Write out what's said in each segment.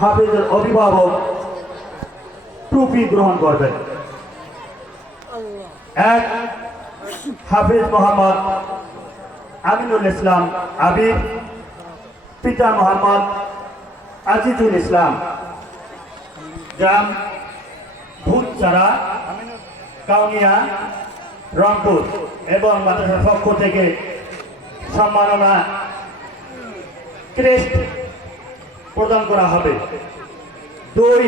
হাফিজের অভিভাবক টুপি গ্রহণ করবেন। এক, হাফিজ মোহাম্মদ আমিনুল ইসলাম আবির, পিতা মোহাম্মদ আজিজুল ইসলাম। গ্রাম ভূতচারা, কাউনিয়া, রংপুর এবং মাদ্রাসার পক্ষ থেকে সম্মাননা ক্রেস্ট প্রদান করা হবে। দুই,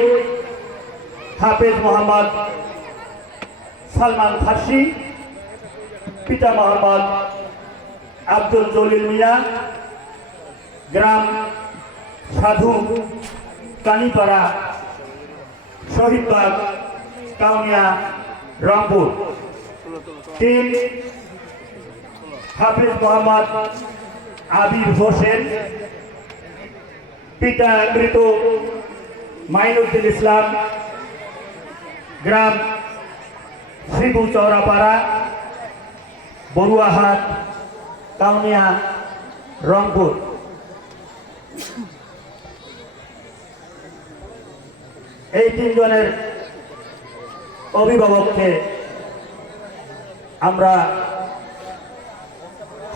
হাফেজ মোহাম্মদ সালমান ফার্সি, পিতা মোহাম্মদ আব্দুল জলিল মিয়া, গ্রাম সাধু কানিপাড়া, শহীদবাগ, কাউনিয়া, রংপুর। তিন, হাফিজ মোহাম্মদ আবির হোসেন পিতা মৃত মাইনুদ্দিন ইসলাম, গ্রাম শ্রীপুর চৌরাপাড়া, বড়ুয়াহাট, কাউনিয়া, রংপুর। এই তিনজনের অভিভাবককে আমরা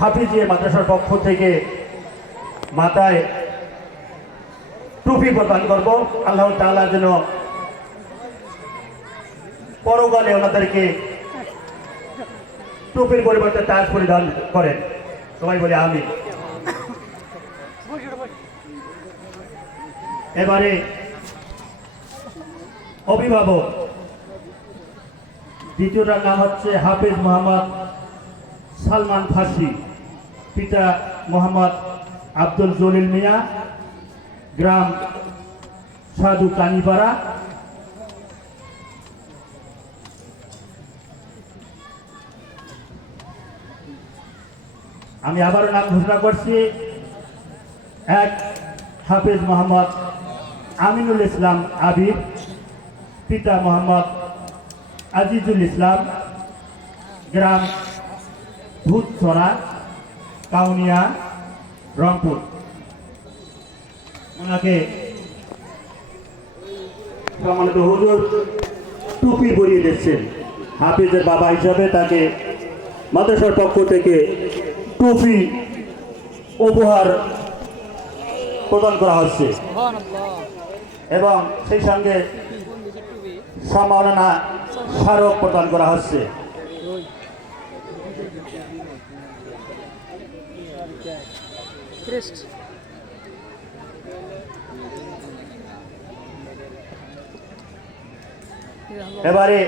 হাফিজিয়া মাদ্রাসার পক্ষ থেকে মাথায় টুপি প্রদান করব। আল্লাহ তালা যেন পরকালে ওনাদেরকে টুপির পরিবর্তে তাজ পরিধান করেন। সবাই বলে আমি এবারে অভিভাবক, দ্বিতীয়টার নাম হচ্ছে হাফিজ মোহাম্মদ সালমান ফাসি পিতা মোহাম্মদ আব্দুল জলিল মিয়া গ্রাম সাধু কানিপাড়া আমি আবারও নাম ঘোষণা করছি, এক হাফিজ মোহাম্মদ আমিনুল ইসলাম আবির, পিতা মোহাম্মদ আজিজুল ইসলাম, গ্রাম ভূতছড়া, কাউনিয়া, রংপুর। ওনাকে সম্মানিত হুজুর টুপি পরিয়ে দিচ্ছেন। হাফিজের বাবা হিসাবে তাকে মাদ্রাসার পক্ষ থেকে টুপি উপহার প্রদান করা হচ্ছে। এবং সেই সঙ্গে সম্মাননা স্মারক প্রদান করা হচ্ছে। ক্রেস্ট। এবারে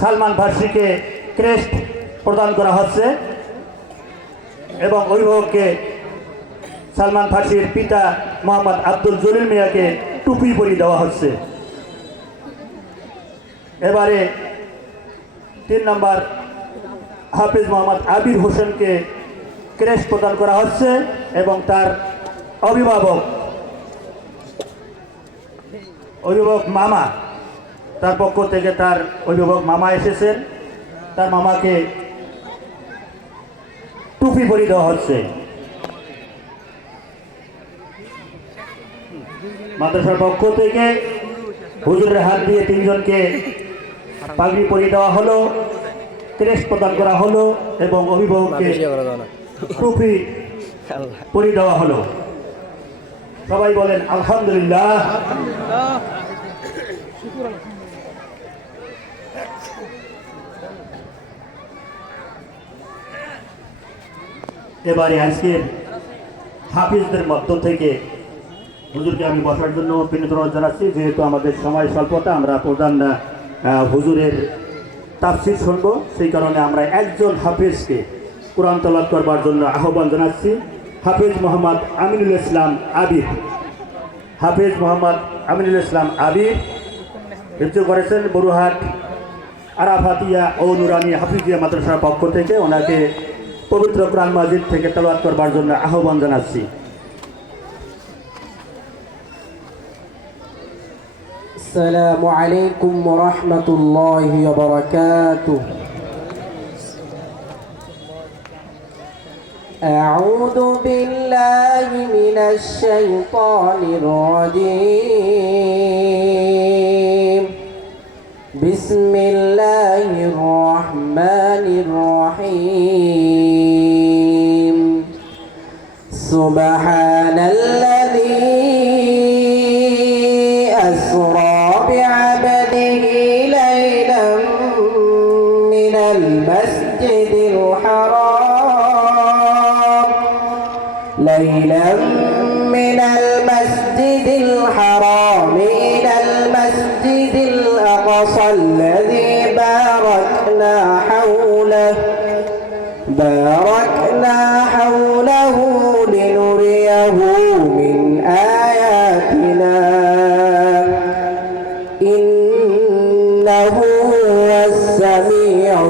সালমান ফার্সিকে ক্রেস্ট প্রদান করা হচ্ছে এবং অভিভাবককে সালমান ফার্সির পিতা মোহাম্মদ আব্দুল জলিল মিয়াকে টুপি পরিয়ে দেওয়া হচ্ছে। এবারে তিন নম্বর হাফিজ মোহাম্মদ আবির হোসেনকে ক্রেস্ট প্রদান করা হচ্ছে এবং তার অভিভাবক অভিভাবক মামা তার পক্ষ থেকে তার অভিভাবক মামা এসেছেন। তার মামাকে টুপি পরিয়ে দেওয়া হচ্ছে। মাদ্রাসার পক্ষ থেকে হুজুরের হাত দিয়ে তিনজনকে পাগড়ি পরিয়ে দেওয়া হলো ক্রেস্ট প্রদান করা হলো এবং অভিভাবককে টুপি পরিয়ে দেওয়া হলো। সবাই বলেন আলহামদুলিল্লাহ। এবারে আজকের হাফিজদের মধ্য থেকে হুজুরকে আমি বসার জন্য বিনোদন জানাচ্ছি। যেহেতু আমাদের সময় স্বল্পতা, আমরা প্রধান হুজুরের তাফসির শুনব। সেই কারণে আমরা একজন হাফিজকে কোরআন তলাত করবার জন্য আহ্বান জানাচ্ছি। হাফিজ মোহাম্মদ আমিনুল ইসলাম আবির হাফিজ মোহাম্মদ আমিনুল ইসলাম আবির নৃত্য করেছেন বড়ুহাট আরাফাতিয়া ও নুরানি হাফিজিয়া মাদ্রাসার পক্ষ থেকে। ওনাকে পবিত্র কোরআন মাজিদ থেকে তেলাওয়াত করবার জন্য আহ্বান জানাচ্ছি السلام عليكم ورحمة الله وبركاته أعوذ بالله من الشيطان الرجيم بسم الله سبحان الذي أسرى بعبده ليلا من المسجد الحرام. ليلا السميع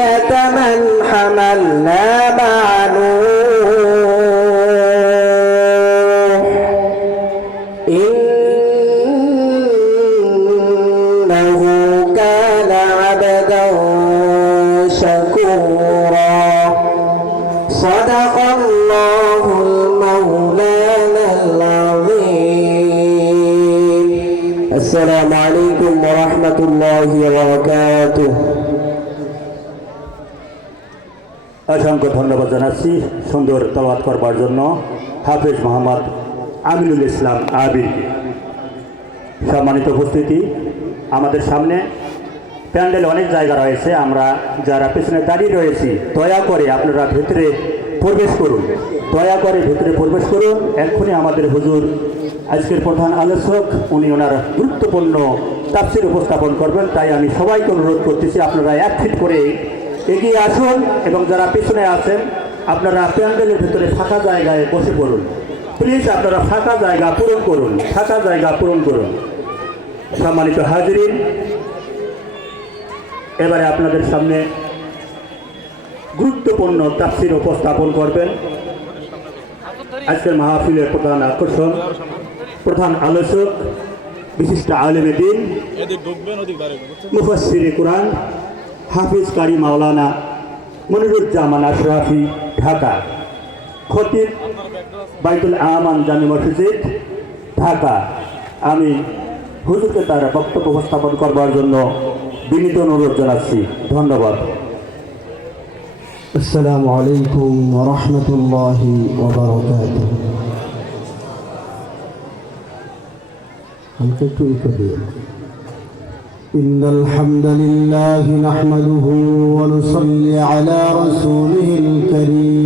ذرية من حملنا অসংখ্য ধন্যবাদ জানাচ্ছি সুন্দর তলাত করবার জন্য। হাফেজ মোহাম্মদ আমিনুল ইসলাম আবির। সম্মানিত উপস্থিতি, আমাদের সামনে প্যান্ডেল অনেক জায়গা রয়েছে। আমরা যারা পেছনে দাঁড়িয়ে রয়েছি, দয়া করে আপনারা ভেতরে প্রবেশ করুন। দয়া করে ভেতরে প্রবেশ করুন। এক্ষুনি আমাদের হুজুর আজকের প্রধান আলোচক, উনি ওনার গুরুত্বপূর্ণ তাফসির উপস্থাপন করবেন। তাই আমি সবাইকে অনুরোধ করতেছি, আপনারা এক ফিট করে এগিয়ে আসুন এবং যারা পেছনে আছেন, আপনারা প্যান্ডেলের ভিতরে ফাঁকা জায়গায় বসে পড়ুন। প্লিজ আপনারা ফাঁকা জায়গা পূরণ করুন, ফাঁকা জায়গা পূরণ করুন। সম্মানিত হাজিরিন, এবারে আপনাদের সামনে গুরুত্বপূর্ণ তাফসির উপস্থাপন করবেন। আজকের মাহফিলের প্রধান আকর্ষণ, প্রধান আলোচক, বিশিষ্ট আলেমে দিন মুফাসির কোরআন হাফিজ কারি মাওলানা মনিরুজ্জামান আশরাফি, ঢাকা। খতিব বাইতুল আহমান জামি মসজিদ, ঢাকা। আমি হুজুরকে তার বক্তব্য উপস্থাপন করবার জন্য বিনীত অনুরোধ জানাচ্ছি। ধন্যবাদ। আসসালামু আলাইকুম রহমতুল্লাহি আমাকে একটু إن الحمد لله نحمده ونصلي على رسوله الكريم.